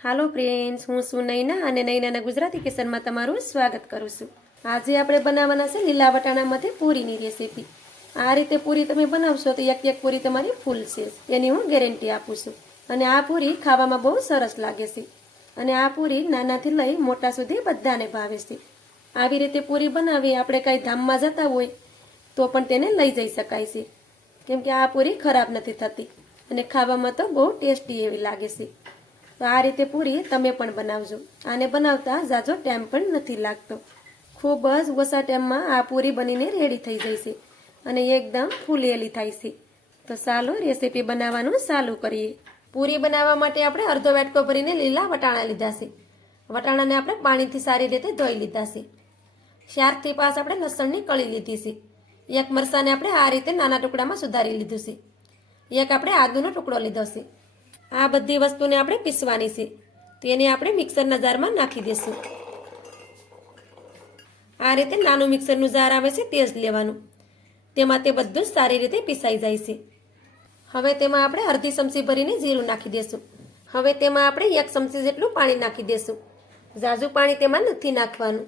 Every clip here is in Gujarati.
હાલો ફ્રેન્ડ્સ, હું છું નૈના અને નૈનાના ગુજરાતી કિચનમાં તમારું સ્વાગત કરું છું. આજે આપણે બનાવવાના છે લીલા વટાણામાંથી પૂરીની રેસીપી. આ રીતે પૂરી તમે બનાવશો તો એક એક પૂરી તમારી ફૂલશે, એની હું ગેરંટી આપું છું. અને આ પૂરી ખાવામાં બહુ સરસ લાગે છે. અને આ પૂરી નાનાથી લઈ મોટા સુધી બધાને ભાવે છે. આવી રીતે પૂરી બનાવી આપણે કાંઈ ધામમાં જતા હોય તો પણ તેને લઈ જઈ શકાય છે, કેમ કે આ પૂરી ખરાબ નથી થતી અને ખાવામાં તો બહુ ટેસ્ટી એવી લાગે છે. તો આ રીતે પૂરી તમે પણ બનાવજો. આને બનાવતા ઝાઝો ટાઈમ પણ નથી લાગતો. ખૂબ જ ઓછા ટાઈમમાં આ પૂરી બનીને રેડી થઈ જાય છે અને એકદમ ફૂલેલી થાય છે. તો ચાલો રેસીપી બનાવવાનું ચાલુ કરીએ. પૂરી બનાવવા માટે આપણે અડધો વાટકો ભરીને લીલા વટાણા લીધા છે. વટાણાને આપણે પાણીથી સારી રીતે ધોઈ લીધા છે. 4થી 5 આપણે લસણની કળી લીધી છે. એક મરચાંને આપણે આ રીતે નાના ટુકડામાં સુધારી લીધું છે. એક આપણે આદુનો ટુકડો લીધો છે. આ બધી વસ્તુને આપણે પીસવાની છે, તો એને આપણે મિક્સરના જારમાં નાખી દઈશું. આ રીતે નાનું મિક્સરનું જાર આવે છે તે જ લેવાનું. તેમાં તે બધું જ સારી રીતે પીસાઈ જાય છે. હવે તેમાં આપણે અડધી ચમચી ભરીને જીરું નાખી દઈશું. હવે તેમાં આપણે 1 ચમચી જેટલું પાણી નાખી દઈશું. ઝાઝું પાણી તેમાં નથી નાખવાનું.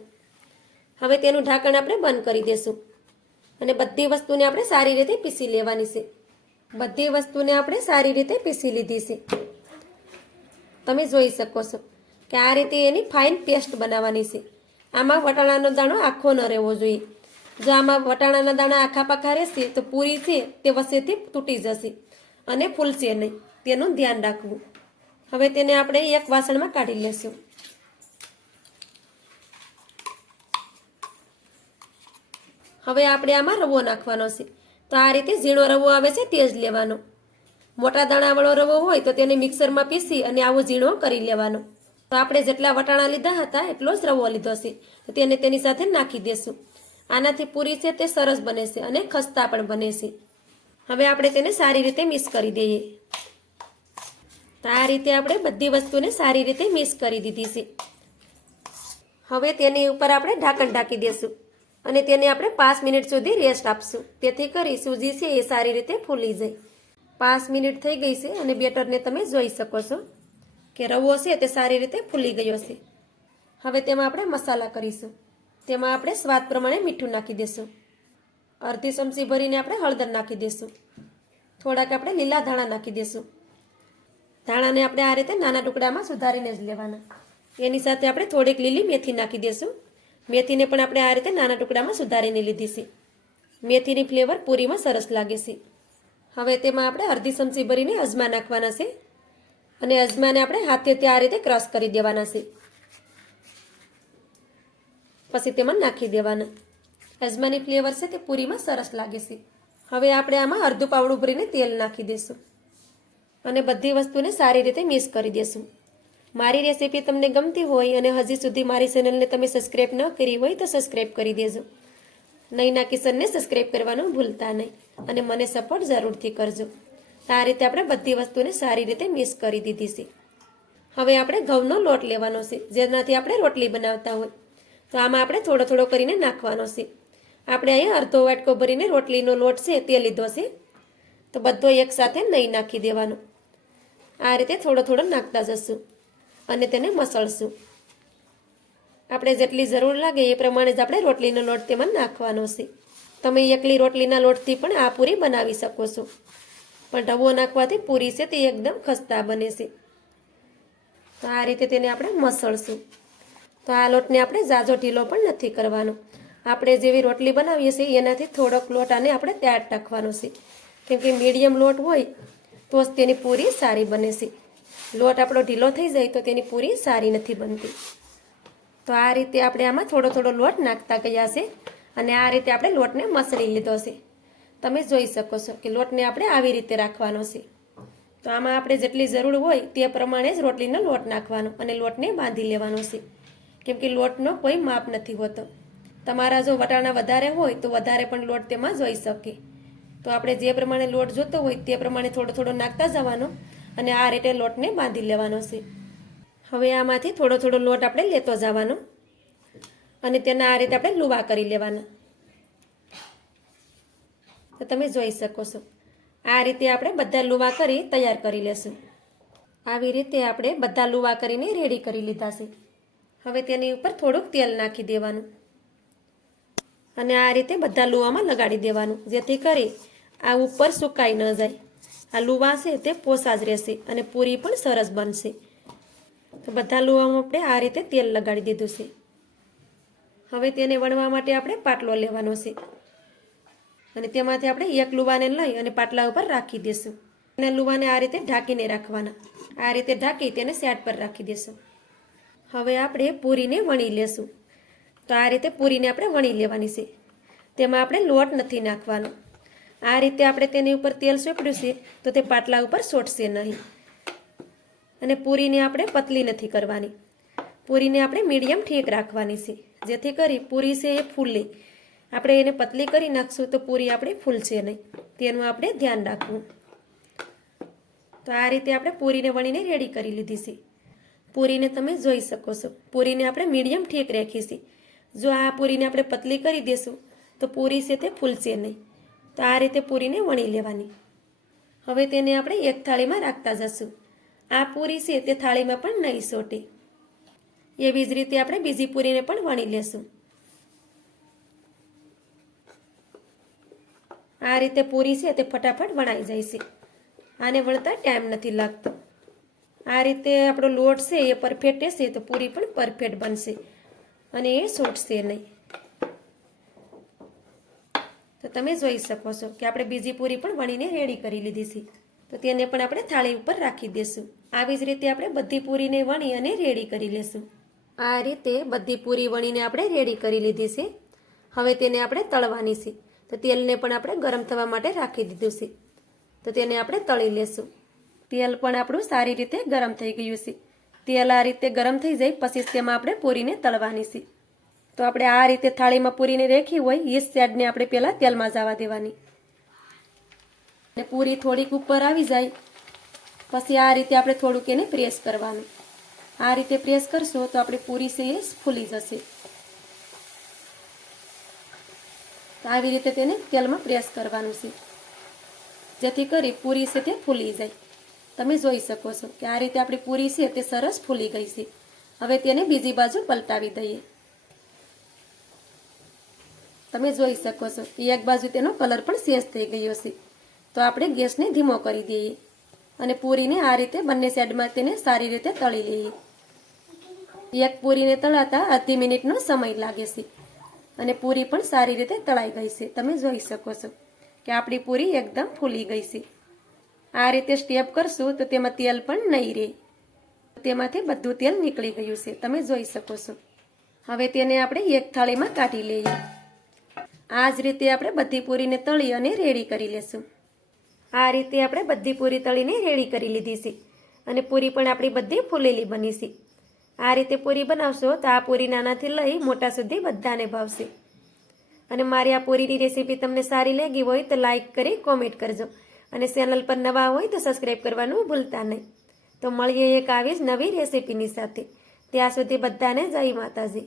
હવે તેનું ઢાંકણ આપણે બંધ કરી દઈશું અને બધી વસ્તુને આપણે સારી રીતે પીસી લેવાની છે. બધી વસ્તુને આપણે સારી રીતે પીસી લીધી છે. તમે જોઈ શકો છો કે આ રીતે એની ફાઇન પેસ્ટ બનાવવાની છે. આમાં વટાણાનો દાણો આખો ન રહેવો જોઈએ. જો આમાં વટાણાના દાણા આખા પાખા રહેશે તો પૂરી છે તે વચ્ચેથી તૂટી જશે અને ફૂલશે નહીં. તેનું ધ્યાન રાખવું. હવે તેને આપણે એક વાસણમાં કાઢી લેશું. હવે આપણે આમાં રવો નાખવાનો છે. તો આ રીતે ઝીણો રવો આવે છે તે જ લેવાનો. મોટા દાણાવાળો રવો હોય તો તેને મિક્સરમાં પીસી અને આવો ઝીણો કરી લેવાનો. તો આપણે જેટલા વટાણા લીધા હતા એટલો જ રવો લીધો છે, તો તેને તેની સાથે નાખી દેશું. આનાથી પૂરી છે તે સરસ બને છે અને ખસ્તા પણ બને છે. હવે આપણે તેને સારી રીતે મિક્સ કરી દઈએ. તો આ રીતે આપણે બધી વસ્તુને સારી રીતે મિક્સ કરી દીધી છે. હવે તેની ઉપર આપણે ઢાંકણ ઢાંકી દઈશું અને તેને આપણે 5 મિનિટ સુધી રેસ્ટ આપશું, તેથી કરી સૂજી છે એ સારી રીતે ફૂલી જાય. 5 મિનિટ થઈ ગઈ છે અને બેટરને તમે જોઈ શકો છો કે રવો છે તે સારી રીતે ફૂલી ગયો છે. હવે તેમાં આપણે મસાલા કરીશું. તેમાં આપણે સ્વાદ પ્રમાણે મીઠું નાખી દઈશું. અડધી ચમચી ભરીને આપણે હળદર નાખી દઈશું. થોડાક આપણે લીલા ધાણા નાખી દઈશું. ધાણાને આપણે આ રીતે નાના ટુકડામાં સુધારીને જ લેવાના. એની સાથે આપણે થોડીક લીલી મેથી નાખી દઈશું. મેથીને પણ આપણે આ રીતે નાના ટુકડામાં સુધારીને લીધી છે. મેથીની ફ્લેવર પૂરીમાં સરસ લાગે છે. હવે તેમાં આપણે અડધી ચમચી ભરીને અજમા નાખવાના છે અને અજમાને આપણે હાથેથી આ રીતે ક્રશ કરી દેવાના છે. પછી તેમાં નાખી દેવાના. અજમાની ફ્લેવર છે તે પૂરીમાં સરસ લાગે છે. હવે આપણે આમાં અડધું પાવડું ભરીને તેલ નાખી દઈશું અને બધી વસ્તુને સારી રીતે મિક્સ કરી દઈશું. મારી રેસીપી તમને ગમતી હોય અને હજી સુધી મારી ચેનલને તમે સબસ્ક્રાઈબ ન કરી હોય તો સબસ્ક્રાઈબ કરી દેજો. નૈના કિચનને સબસ્ક્રાઈબ કરવાનું ભૂલતા નહીં અને મને સપોર્ટ જરૂરથી કરજો. આ રીતે આપણે બધી વસ્તુને સારી રીતે મિક્સ કરી દીધી છે. હવે આપણે ઘઉંનો લોટ લેવાનો છે, જેનાથી આપણે રોટલી બનાવતા હોય. તો આમાં આપણે થોડો થોડો કરીને નાખવાનો છે. આપણે અહીંયા અડધો વાટકો ભરીને રોટલીનો લોટ છે તે લીધો છે, તો બધો એકસાથે નહીં નાખી દેવાનો. આ રીતે થોડો થોડો નાખતા જશું અને તેને મસળશું. આપણે જેટલી જરૂર લાગે એ પ્રમાણે જ આપણે રોટલીનો લોટ તેમાં નાખવાનો છે. તમે એકલી રોટલીના લોટથી પણ આ પૂરી બનાવી શકો છો, પણ રવો નાખવાથી પૂરી છે તે એકદમ ખસ્તા બને છે. તો આ રીતે તેને આપણે મસળશું. તો આ લોટને આપણે ઝાઝો ઢીલો પણ નથી કરવાનો. આપણે જેવી રોટલી બનાવીએ છીએ એનાથી થોડોક લોટ આને આપણે ત્યાર નાખવાનો છે, કેમ કે મીડિયમ લોટ હોય તો જ તેની પૂરી સારી બને છે. લોટ આપણો ઢીલો થઈ જાય તો તેની પૂરી સારી નથી બનતી. તો આ રીતે આપણે આમાં થોડો થોડો લોટ નાખતા ગયા છે અને આ રીતે આપણે લોટને મસળી લીધો છે. તમે જોઈ શકો છો કે લોટને આપણે આવી રીતે રાખવાનો છે. તો આમાં આપણે જેટલી જરૂર હોય તે પ્રમાણે જ રોટલીનો લોટ નાખવાનો અને લોટને બાંધી લેવાનો છે, કેમ કે લોટનો કોઈ માપ નથી હોતો. તમારા જો વટાણા વધારે હોય તો વધારે પણ લોટ તેમાં જોઈ શકે. તો આપણે જે પ્રમાણે લોટ જોતો હોય તે પ્રમાણે થોડો થોડો નાખતા જવાનો અને આ રીતે લોટને બાંધી લેવાનો છે. હવે આમાંથી થોડો થોડો લોટ આપણે લેતો જવાનો અને તેના આ રીતે આપણે લુવા કરી લેવાના. તો તમે જોઈ શકો છો આ રીતે આપણે બધા લુવા કરી તૈયાર કરી લેશું. આવી રીતે આપણે બધા લુવા કરીને રેડી કરી લીધા છે. હવે તેની ઉપર થોડુંક તેલ નાખી દેવાનું અને આ રીતે બધા લુવામાં લગાડી દેવાનું, જેથી કરી આ ઉપર સુકાઈ ન જાય. આ લુવા છે તે પોસા જ રહેશે અને પૂરી પણ સરસ બનશે. તો બધા લુવામાં આપણે આ રીતે તેલ લગાડી દીધું છે. હવે તેને વણવા માટે આપણે પાટલો લેવાનો છે અને તેમાંથી આપણે એક લુવાને લઈ અને પાટલા ઉપર રાખી દઈશું. અને લુવાને આ રીતે ઢાંકીને રાખવાના. આ રીતે ઢાંકી તેને સાઈડ પર રાખી દઈશું. હવે આપણે પૂરીને વણી લેશું. તો આ રીતે પૂરીને આપણે વણી લેવાની છે. તેમાં આપણે લોટ નથી નાખવાનો. આ રીતે આપણે તેની ઉપર તેલ ચોપડ્યું છે તો તે પાટલા ઉપર ચોંટશે નહીં. અને પૂરીને આપણે પતલી નથી કરવાની. પૂરીને આપણે મીડિયમ ઠીક રાખવાની છે, જેથી કરી પૂરી છે એ ફૂલે. આપણે એને પતલી કરી નાખશું તો પૂરી આપણી ફૂલશે નહીં, તેનું આપણે ધ્યાન રાખવું. તો આ રીતે આપણે પૂરીને વણીને રેડી કરી લીધી છે. પૂરીને તમે જોઈ શકો છો, પૂરીને આપણે મીડિયમ ઠીક રાખી છે. જો આ પૂરીને આપણે પતલી કરી દઈશું તો પૂરી છે તે ફૂલશે નહીં. તો આ રીતે પૂરીને વણી લેવાની. હવે તેને આપણે એક થાળીમાં રાખતા જશું. આ પૂરી છે તે થાળીમાં પણ નહીં ચોંટે. એવી જ રીતે આપણે બીજી પૂરીને પણ વણી લેશું. આ રીતે પૂરી છે તે ફટાફટ વણાઈ જાય છે. આને વણતા ટાઈમ નથી લાગતો. આ રીતે આપણો લોટ છે એ પરફેક્ટ હશે તો પૂરી પણ પરફેક્ટ બનશે અને એ છૂટશે નહીં. તો તમે જોઈ શકો છો કે આપણે બીજી પૂરી પણ વણીને રેડી કરી લીધી છે. તો તેને પણ આપણે થાળી ઉપર રાખી દઈશું. આવી જ રીતે આપણે બધી પૂરીને વણી અને રેડી કરી લેશું. આ રીતે બધી પૂરી વણીને આપણે રેડી કરી લીધી છે. હવે તેને આપણે તળવાની છે. તો તેલને પણ આપણે ગરમ થવા માટે રાખી દીધું છે. તો તેને આપણે તળી લેશું. તેલ પણ આપણું સારી રીતે ગરમ થઈ ગયું છે. તેલ આ રીતે ગરમ થઈ જાય પછી તેમાં આપણે પૂરીને તળવાની છે. તો આપણે આ રીતે થાળીમાં પૂરીને રાખી હોય એ સાઈડને આપણે પહેલાં તેલમાં જવા દેવાની. અને પૂરી થોડીક ઉપર આવી જાય પછી આ રીતે આપણે થોડુંક એને પ્રેસ કરવાનું. આ રીતે પ્રેસ કરશો તો આપણી પૂરી છે એ ફૂલી જશે. તો આવી રીતે તેને તેલમાં પ્રેસ કરવાનું છે, જેથી કરી પૂરી છે તે ફૂલી જાય. તમે જોઈ શકો છો કે આ રીતે આપણી પૂરી છે તે સરસ ફૂલી ગઈ છે. હવે તેને બીજી બાજુ પલટાવી દઈએ. તમે જોઈ શકો છો કે એક બાજુ તેનો કલર પણ ચેન્જ થઈ ગયો છે. તો આપણે ગેસને ધીમો કરી દઈએ અને પૂરીને આ રીતે બંને સાઈડમાં તેને સારી રીતે તળી લઈએ. એક પૂરીને તળાતા અડધી મિનિટનો સમય લાગે છે અને પૂરી પણ સારી રીતે તળાઈ ગઈ છે. તમે જોઈ શકો છો કે આપણી પૂરી એકદમ ફૂલી ગઈ છે. આ રીતે સ્ટેપ કરશું તો તેમાં તેલ પણ નહીં રહે. તેમાંથી બધું તેલ નીકળી ગયું છે. તમે જોઈ શકો છો. હવે તેને આપણે એક થાળીમાં કાઢી લઈએ. આ જ રીતે આપણે બધી પૂરીને તળી અને રેડી કરી લેશું. આ રીતે આપણે બધી પૂરી તળીને રેડી કરી લીધી છે અને પૂરી પણ આપણી બધી ફૂલેલી બની છે. આ રીતે પૂરી બનાવશો તો આ પૂરી નાનાથી લઈ મોટા સુધી બધાને ભાવશે. અને મારી આ પૂરીની રેસીપી તમને સારી લાગી હોય તો લાઈક કરી કોમેન્ટ કરજો અને ચેનલ પર નવા હોય તો સબસ્ક્રાઈબ કરવાનું ભૂલતા નહીં. તો મળીએ એક આવી જ નવી રેસીપીની સાથે. ત્યાં સુધી બધાને જય માતાજી.